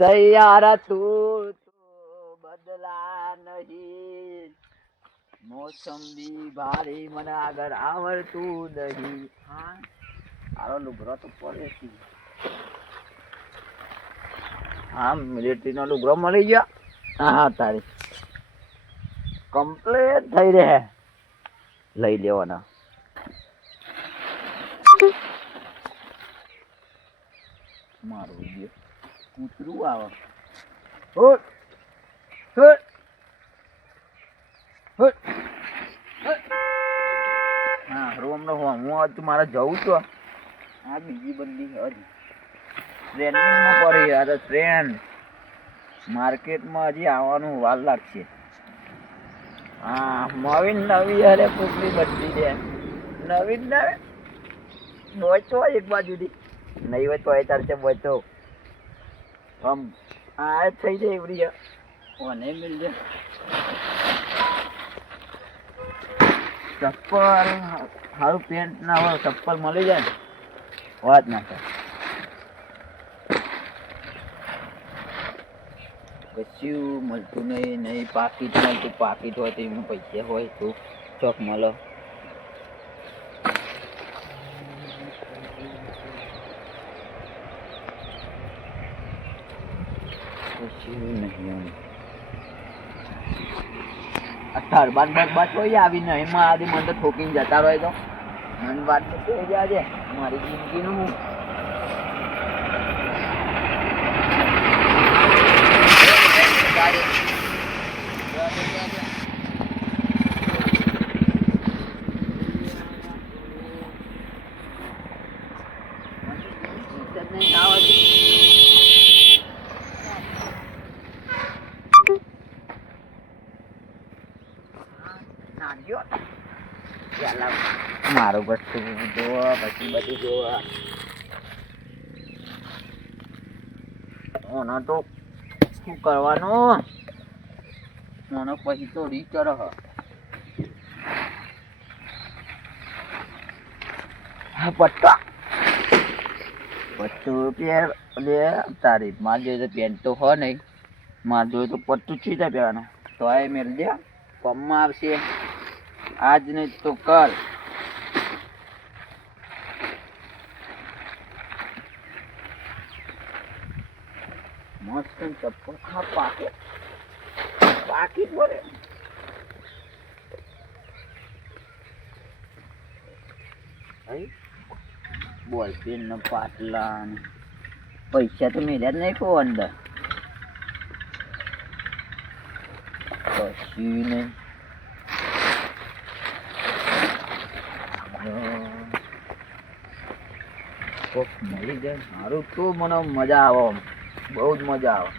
સૈયારા તું તો બદલા નહીં, મોસંબી ભારી મને આગળ આવડતું નહીં. હા તારો લુગરો તો પડે છે. હા મિલિટરી નો લુગરો મળી ગયો. હા તારી કમ્પ્લેટ થઈ રહે, લઈ લેવાના. મારું કૂતરું આવે. હા રોમ નો હું તું મારે જવું છું. આ બીજી બધી હજી ટ્રેનિંગમાં પડી. અરે ટ્રેન્ડ માર્કેટમાં હજી આવવાનું વાર લાગશે. હા નવીન નવી અરે પૂછડી બદલી દે. નવીન નવી બોચો એક બાજુથી નહીં હોય તો ચાલશે. બોચો આમ આ થઈ જાય એવડી ઓને મિલ જાય. ચપ્પલ સારું પેન્ટ ના હોય ચપ્પલ મળી જાય ને વાત ના થાય. કશું મળતું નહીં. પાકીટ મળતું. પાકીટ હોય તો એમાં પૈસા હોય તો ચોક મળે. કશું નહીં. ટરબાન બરબાદ કોઈ આવી નહીં. એમાં આદિ મને તો ઠોકીને જતા રહે તો મને વાત તો કહી જાય મારી જિંદગીનું. હું મારું વસ્તુ જોવા પછી બધું જોવા. ઓનો તો શું કરવાનું? ઓનો પછી તો રીચર પટ્ટા પટ્ટું પેર લે તારી. માર જોઈએ તો પેન્ટ તો હોય નહીં. માર જોઈએ તો પટ્ટું ચીતા પહેરવાનું તો આ મેળ દે કમમાં આવશે. આજ નહીં તો કર. મસ્ત ચપ્પલ. હા પાકીટ પાકીટ બોલે. બોલ પેન ને પાટલા પૈસા તો મેળ્યા જ નહીં. કહો અંદર કશું નહીં. કોક મળી જાય સારું તો મને મજા આવે. બહુ જ મજા આવે.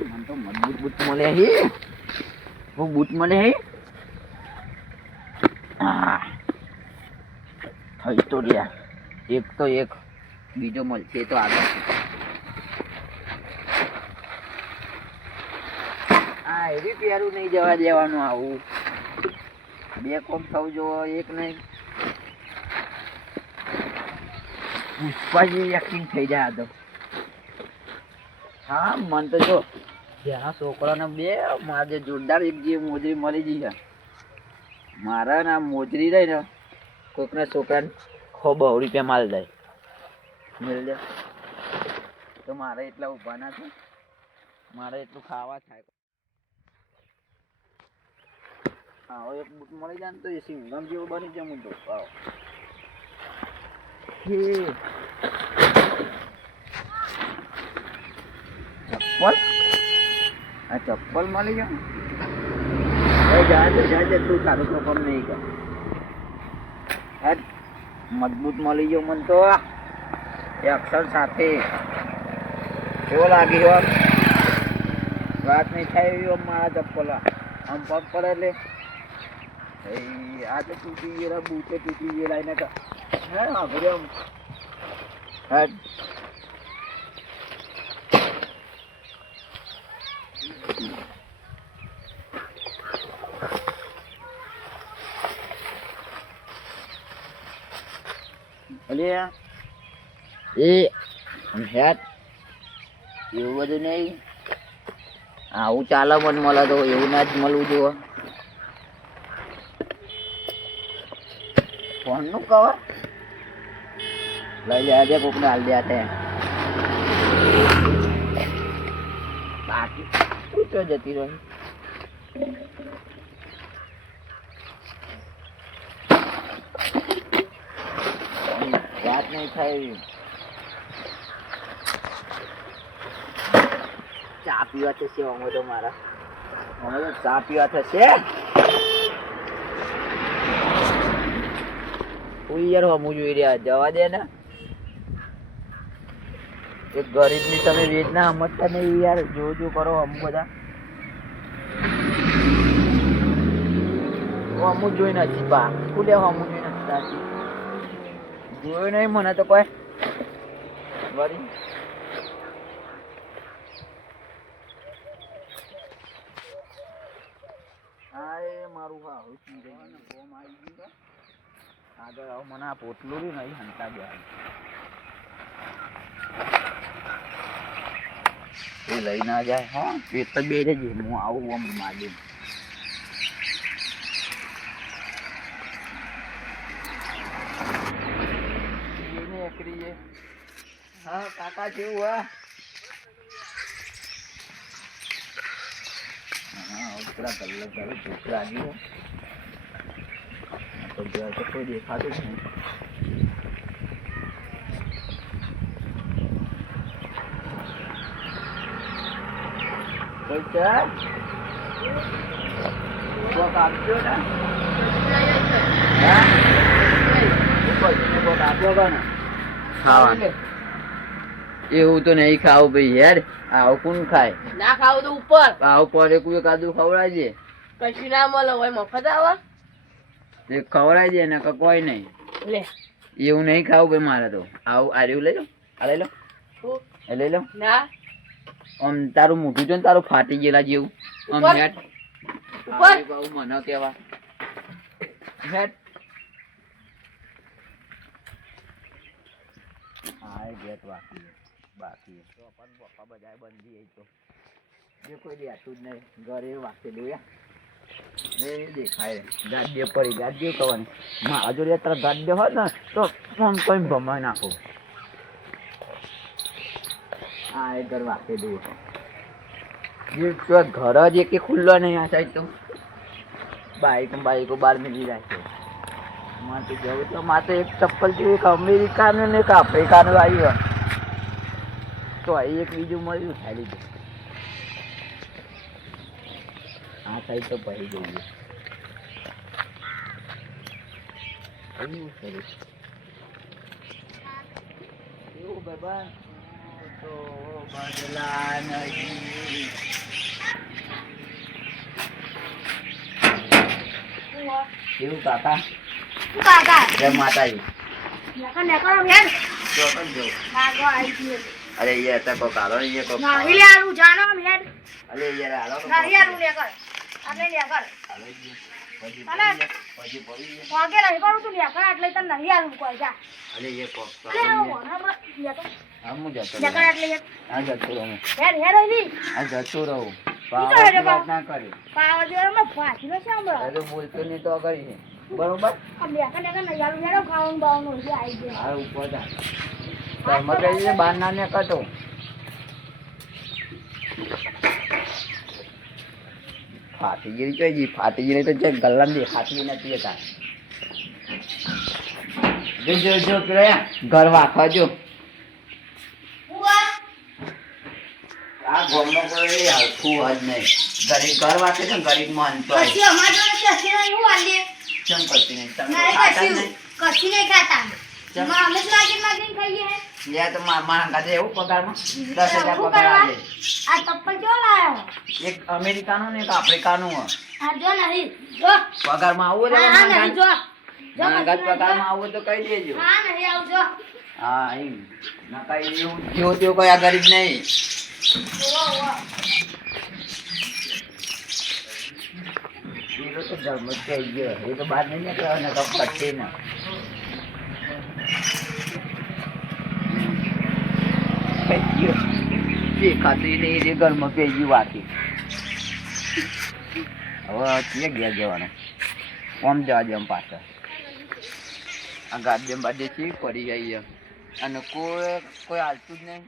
મને તો મજબૂત બૂટ મળે હે. બૂટ મળે હે. થઈ તો રહ્યા. એક તો એક બીજો મળશે તો આગળ. હા એવી પહેરું નહીં જવા દેવાનું. આવું બે કોમ થવું જો એક નહીં. પુષ્પાજી યકીન થઈ જાય તો. હા મન તો જો જ્યાં છોકરાને બે મારે જોરદાર એક જે મોજરી મળી ગઈ છે. મારા ના મોજરી રહી ને કોઈકના છોકરાને ખૂબ ₹100 માલ જાય મિલ જાય તો મારે એટલા ઊભા ના થાય. મારે એટલું ખાવા થાય. આવો એક બૂટ મળી જાય ને તો એ સિંગમ જેવો બની જાય. હું તો ચપ્પલ. આ ચપ્પલ મળી જાય. જાય તું તારું તો પણ નહીં કર. મજબૂત મળી ગયો મને તો. એ અક્ષર સાથે કેવો લાગી ગયો. વાત નહીં થાય એવી મારા ચપ્પલ આમ પગ પડે એટલે આ તો તૂટી ગયેલા બૂટે તૂટી ગયેલા એને તો હે હા ભર્યો હા અલ્યા એ હેટ એવું બધું નહીં આવું ચાલે મને મળે તો એવું ના જ મળવું જોઈએ ફોન નું કવર લઈ લે આજે કોક ને હાલ દે બાકી તું તો જતી રહી વાત નહીં થાય ચા પીવા થશે અમે તો મારા અમે તો ચા પીવા થશે યાર હમું જોઈ રહ્યા જવા દે ને એક ગરીબની તમે વેદના સમજતા નહીં યાર જો કરો અમુક બધા અમુક જોઈ નથી બા કુલે અમુક જોઈ નથી જોયું નહીં મને તો કોઈ વળી હા એ મારું હા ફોર્મ આવી ગયું આગળ આવું મને આ પોટલું બી નહીં હંતા ગયા એ લઈ ના જાય હા એ તો બે જ હું આવું આમ માગી હા કાકા કેવું હા ઉપરા કલાક ભૂખ લાગ્યું તો કોઈ દેખાતું જ નહીં આપજો ને ખાવાનું એવું તો નહીં ખાવું ભાઈ યાર આવું કોણ ખાય ના ખાવું તો ઉપર આવું પડે કોઈ કાદુ ખવડાવજે કશું ના મળે હોય મફત આવે ખવડાવી દે ને કોઈ નહીં લે એવું નહીં ખાવું ભાઈ મારે તો આવું આર્યું લઈ લો આ લઈ લો લઈ લો ના આમ તારું મોઢું છે ને તારું ફાટી ગયેલા જેવું આમ હેટ ઉપર મને કેવા હેટ હા ગેટ બાકી તો પણ પપ્પા બધા બંધી તો જે કોઈ દેતું જ નહીં ઘરે વાકેલું યાર દેખાય ગાડીએ પડી ગાડીએ કહેવાની મારા જોડે અત્યારે ગાડીએ હોય ને તો આમ કઈ ભમાઈ નાખો હા એ ઘર વાકેલું ઘર જ એક ખુલ્લો નહીં આ સાઈડ તો બાઈકો બહાર મિલી રાખે મારે જવું તો મારે એક ચપ્પલ થી એક અમેરિકાનું ને એક આફ્રિકાનું આવ્યું તો એક બીજું મળ્યું ખાઈ લીધું આ સાઈડ તો પડી ગયું એવું બાબા તો બદલા નહીં કેવું કાકા જય માતાજી અરે યાર તકો કાલો ये को नहीं ले आलू जानो हम हेड अरे यार आलो नहीं आलू लेकर आले लेकर પછી પડી વાગે નહીં કરું તું લેकर એટલે તને નહીં આલુ કોઈ જા અરે ये को અરે ઓના લેતો હમ જતો લેकर એટલે આ જતો રહું હેડ ની આ જતો રહું વાત ના કરી પાવ જોર માં ફાટી નો છે હમણાં અરે બોલતો નહીં તો કરી બરોબર अब लेकर नहीं आलू લેડો ખાવાનું બાવાનું છે આવી ગયા આ ઉપર જા મતલબ બાર ના ને કટો ફાટી ગઈ કઈ ફાટી ગઈ તો જે ગલ્લામ દેખાતી નથી હતા જો ઘર વાખવા જો આ ગોમનો કોઈ હલકું જ નહીં ગરીબ ઘર વાકે છે ગરીબ માં અંતો પછી અમાર જોડે કસી નહીં હું આલે ચમ કરતી નહીં તમે નહીં કસી નહીં ખાતા માં અમે જ માર્કેટમાં ખાઈએ હે. લે તો મારા કાજે એવું પગારમાં 10,000 શું પગાર કરવા? આવે. આ ચપ્પલ કેવો લાયો? એક અમેરિકાનું ને એક આફ્રિકાનું હોય. આ જો નહીં. જો. પગારમાં આવું હા, એટલે નહીં જો. જો મારા મશીન પગારમાં જો. આવું તો કહી દેજો. હા, નહીં આવું જો. હા એમ ના કઈ એવું જેવો તેવો કોઈ આ ગરીબ નહીં. વાહ, વાહ. એ તો ધર્મ જ કહી ગયો એ તો બહાર નહીં નીકળ્યો ને કપ કટે ને કહી ગયો જે ખાતી નહીં એ ઘરમાં કહી ગયું વાકી. હવે ક્યાં ઘેર જવાનું આમ જવા દે આમ પાછળ આ ગાડી બાજે છે પડી જાય અને કોઈ હાલતું જ નહીં.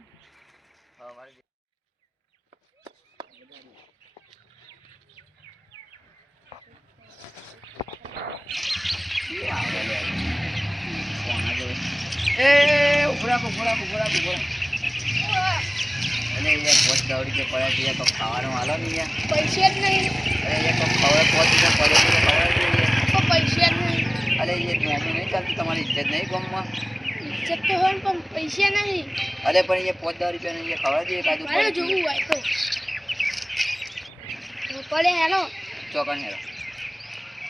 ખાવાનું હાલો ને યાર. પૈસા જ નહીં. અરે એ કોક ખવડાવે, 5 રૂપિયા પડે તો ખવડાવી દઈએ. તો પૈસા જ નહીં. અરે એ નોમું નહીં ચાલતું, તમારી ઇજ્જત નહીં ગામમાં. ઇજ્જત તો હોય પણ પૈસા નહીં. અરે પણ એ 5-10 રૂપિયા ને ખવડાવી દઈએ કાજુ મારે જોવું હોય તો પડે હેલો ચોકન હેરો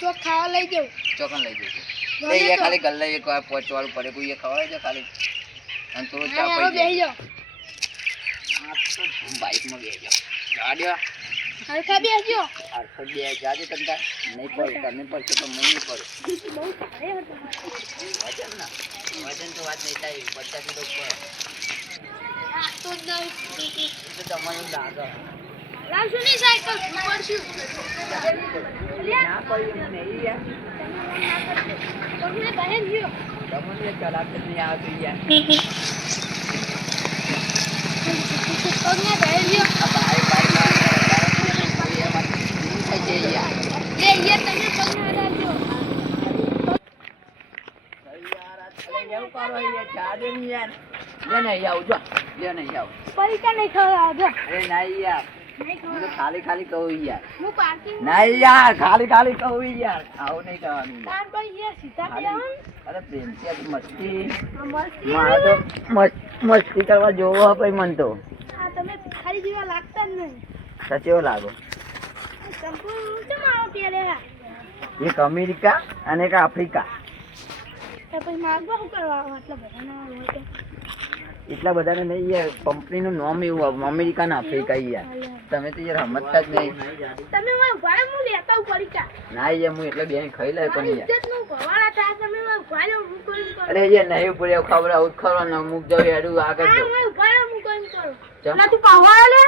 ચોક ખાવા લઈ જાઉં. ચોકન લઈ જઈશું. ગમે એ તો. ખાલી ગલ્લે એક વાર 5 વાળું પડે કોઈ એ ખવડાવી દે ખાલી અને થોડું ચા હા, પી બેસી જાય. જાઓ. બાઈકમાં બેસી જાઓ. હરખા બેસજો. આખો બે જાજે તંતા નહીં પડે તમે પડશે તો હું નહીં પડે. બહુ ભારે હતું. વજન ના વજન તો વાત નહીં થાય 50 કિલો ઉપર આ તો જ નહીં. તો તમને એવું લાગે લાવશું નહીં સાયકલ પડશું. ના પડ્યું મને નહીં યાર તમને કહે ગયો. તમને ચલાવતા જ નહીં આવતું યાર. પગને કહે ગયો. આ બાઈક બાઈક થઈ જાય યાર. એ યાર તમે પગને હટાવજો. એવું કરો યાર ચાલે નહીં યાર. લે નહીં આવજો લે નહીં આવ. પૈસા નહીં ખવડાવજો. અરે નહીં યાર નહીં હું તો ખવડાવ. ખાલી ખાલી કહું યાર. હું પાર્કિંગ નહીં યાર ખાલી ખાલી કહું યાર આવું નહીં કરવાનું યાર. તાર ભાઈ યાર સીધા ખાલી- બેહો. અરે પ્રેમથી આ તો મસ્તી આ મસ્તી મારે તો મસ્તી કરવા જોવો હે ભાઈ મન તો આ તમે ભિખારી જેવા લાગતા જ નહીં. સચેવો લાગો. ચંપુ કેમ આવો ત્યારે? એક અમેરિકા અને એક આફ્રિકા તો પછી માગવા શું કરવા આવો આટલા બધા ના હોય તો? એટલા બધાને નહીં યાર કંપનીનું નામ એવું અમેરિકા ને આફ્રિકા યાર તમે તો યાર સમજતા જ નહીં. તમે મને ઉભા હું લેતા હું પડી કા ના યાર હું એટલે બેન ખાઈ લે પણ યાર ઇજ્જત નું ભવાડા થાય તમે મને ઉભા રહ્યો હું કોઈ કરું. અરે યાર નહીં પડ્યો ખબર આવું ખબર ને અમુક જાવ હેડું આગળ હા જો મને ઉભા રહ્યો હું કોઈ કરું. ચમ. ના તું પાવા લે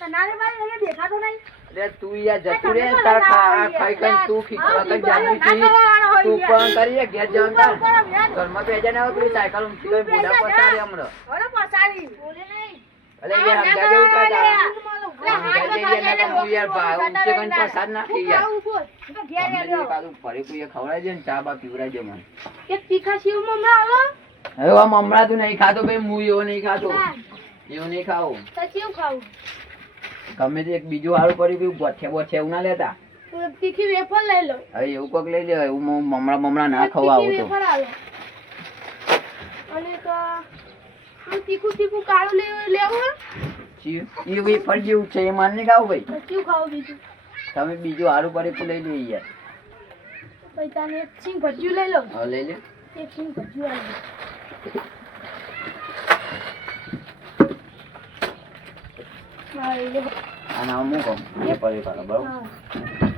તનારે મારે અહીંયા દેખાતો નહીં. અરે તું યાર જતું રે તાર ખાઈ ખાઈ તું ખીચવા કઈ જામી છી તું પણ કરીએ ઘેર જવાનું તાર ઘરમાં બેજા ના હોય તું સાયકલ ઊંચી કરી બુડા પસારી હમણાં. હવે પસારી બોલે નહીં. અરે યાર સમજા જેવું થાય તાર. સમજાય છે યાર નકર હું યાર ભાવ ઊંચે કરીને પસાર નાખી યાર. સમજાય છે કાલું ફરી કોઈ ખવડાવી દે ને ચા બા પીવડાવી દે મને. એક તીખા શિવમાં હમણાં આવો હવે આમ હમણાં તું નહીં ખાતો ભાઈ હું એવો નહીં ખાતો એવું નહીં ખાવું. તો કેવું ખાવું? ગમે તે એક બીજું હારું પડ્યું ગોઠિયા બોઠિયા એવું ના લેતા. તો એક તીખી વેફર લઈ લો. હવે એવું કોક લઈ લે એવું હું મમરા ના એક ખવાવું તીખી તો વેફર આલો. અને તો આમ તીખું તીખું કાળું લેવું એ વેફર જેવું છે એ માન નહીં ખાવું ભાઈ. તો કેવું ખાવું બીજું? તમે બીજું હારું પડે તો લઈ લે યાર. પછી તને એક સિંગ ભજીયું લઈ લો. હવે લઈ લે. એક સિંગ ભજીયું આલો. હા, લઈ લો. અને હું કહું એ પડે પાડો બરોબર હા.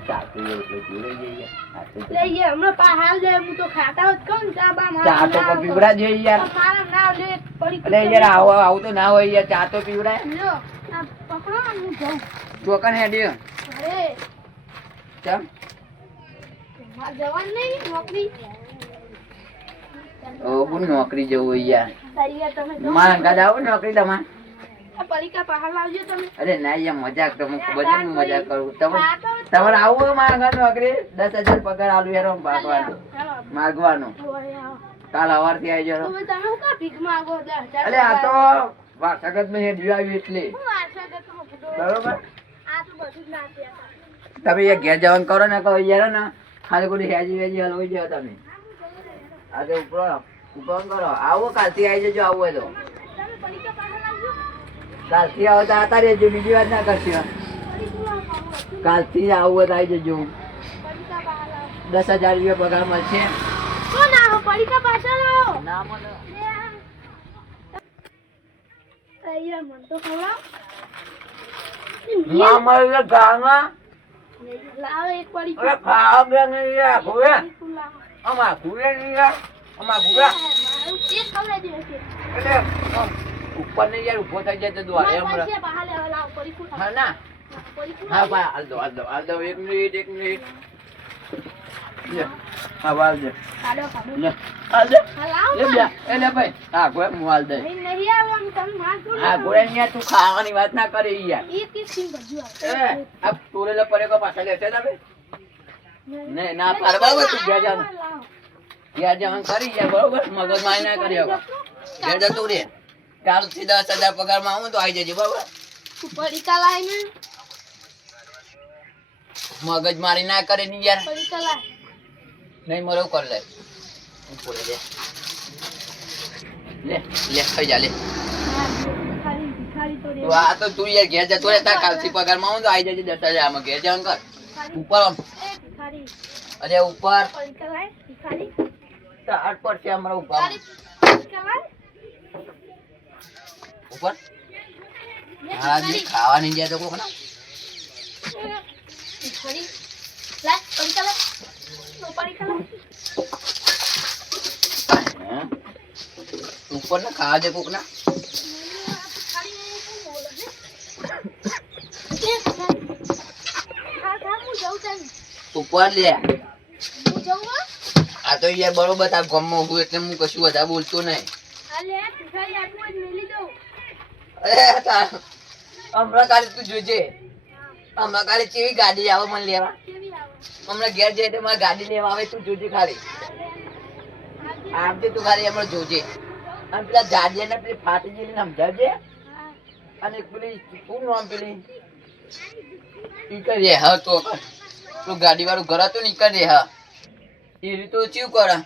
ચા પીએ એટલે પીવડાઈ જઈએ. આ તો લઈ ગયા હમણાં હાલ જાય હું તો ખાતા હોત કહું ને ચા બા ચા તો કોઈ પીવડા જોઈએ યાર. મારા ના લે પડી એટલે યાર આવું તો ના હોય યાર ચા તો પીવડાય. લો આ પકડો ને હું જાઉં. ચોકન હેડી અરે ચમ મારે જવાનું નહીં નોકરી. હું નોકરી જવું હોય યાર. તારી યાર તમે જાઓ. મારા અંગા જાવ નોકરી તમારે. આ પડીકા પહાડ લાવજો તમે. અરે ના યાર મજાક તો હું ખબર છે હું મજાક કરું. તમારે આવું હોય મારા ઘર નોકરી 10,000 પગાર આલુ યાર ભાગવાનો ચાલો માગવાનો હવે આવો. કાલ સવારથી આવી જજો. તો તમે હું કા ભીખ માંગો 10,000? અલે આ તો વાસગત માં હેડ્યું આવ્યું એટલે હું વારસાગત માં ફૂટો. બરોબર. આ તો બધું જ ના થયા. તમે એ ઘેર જવાનું કરો ને કહો યાર ને ખાલી કોઈ હેજી વેજી હલવાઈ જાવ તમે. આજે ઉપરો કરો આવો કાલથી આવી જજો આવું હોય તો તમે પડીકા પાછા લાવજો કાલથી આવો તો આતા રહેજો બીજી વાત ના કરશો પડીકું લાવવાનું કાલથી આવું હોય તો આવી જજો પડીકા પાછા લાવો 10,000 રૂપિયા પગાર મળશે તો ના હો પડીકા પાછા લાવો ના મને અહીંયા મન તો ખવડાવ ના મળે ગામાં લાવો એક પડીકું અરે ખાવા બે નહીં યાર ખોવે પડીકું લાવો અમાર ખુલે નહીં યાર અમાર ખુલા મારું એક ખવડાવી દે છે એટલે ઉપર નહીં યાર ઉભો થઈ જાય તો દો એમ મારા પાસે બહાર લેવા લાવો પડીકું હા ના પડીકું હા ભાઈ હાલ દો 1 મિનિટ લે હા વાલ દે કાઢો કાઢો લે હાલ દે હા લાવો લે બે એટલે ભાઈ હા કોઈ મોબાઈલ દે નહીં નહીં આવે આમ તમે માર છો હા ગોળે યાર તું ખાવાની વાત ના કરે યાર એક એક સિંગ ભજુ એ આ તોરેલા પડેકો પાછા લેશે તમે ને ના પાર બરાબર તું ગયા જા ગયા જા કરી યાર બરોબર મગજ મારી ના કરી હવે ઘેર જતું રે કાલથી 10,000 પગારમાં આવું તો આવી જજે બરોબર પડીકા લાઈને મગજ મારી ના કરે ની યાર પડીકા લાય નહીં મરો કર લે ઉપર લે લે લે ખાઈ જા લે ભિખારી ભિખારી તો તો આ તો તું યાર ઘેર જતો રે તાર કાલથી પગારમાં આવું તો આવી જજે 10,000 આમાં ઘેર જવાનું કર ઉપર આમ. એ ભિખારી અરે ઉપર પડીકા લાય ભિખારી તાર પર છે અમારા ઉપર પડીકા લાય ઉપર હા જે ખાવાની જાય તો કોક ના ભિખારી લાય પડીકા લાય પડીકા લાય હે? ઉપર ના ખાવા દે કોક ના ઉપર લે આ તો યાર બરોબર તાર ગમમાં હું એટલે હું કશું વધારે બોલતો નહીં અરે તાર હમણાં કાલે તું જોજે હમણાં કાલે કેવી ગાડી આવે મને લેવા હમણાં ઘેર જઈએ તો મારે ગાડી લેવા આવે તું જોજે ખાલી આવજે તું ખાલી હમણાં જોજે અને પેલા જાડિયા ને પેલી ફાટી ગયેલી સમજાવજે અને પેલી શું નામ પેલી ઈ કરીએ હા તો પેલું ગાડી વાળું ઘર હતું ને ઈ કરીએ હા એ રીતે ચીવ કરે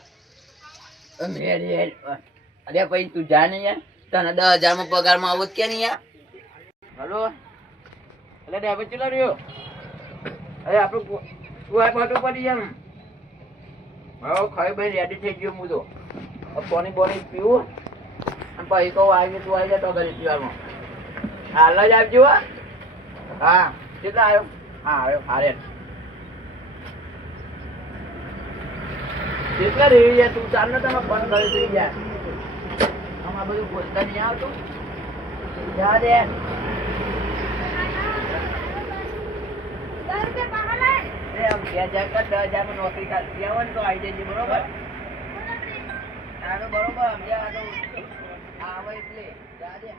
અરે ભાઈ તું જા ને યાર તને 10,000 માં પગારમાં આવો કે નહીં યાર હલો અરે ડ્રાઈવર ચલા રહ્યો અરે આપણું કુવા પાટો પડી એમ હવે ખાઈ ભાઈ રેડી થઈ ગયો હું તો પાણી બોણી પીવું અને પછી કહું આવી તું આવી જા તો ઘરે પીવામાં હાલ જ આવજો હા કેટલા આવ્યો હા આવ્યો હારે કેટલા રહી ગયા તું ચાલ ને તમે બંધ કરી દઈ ગયા આમાં બધું બોલતા નહીં આવતું જા દે આમ 2,000 કર 10,000 માં નોકરી કાઢી આવો ને તો આવી જજે બરોબર આ તો બરોબર સમજ્યા આ તો આવે એટલે જા દે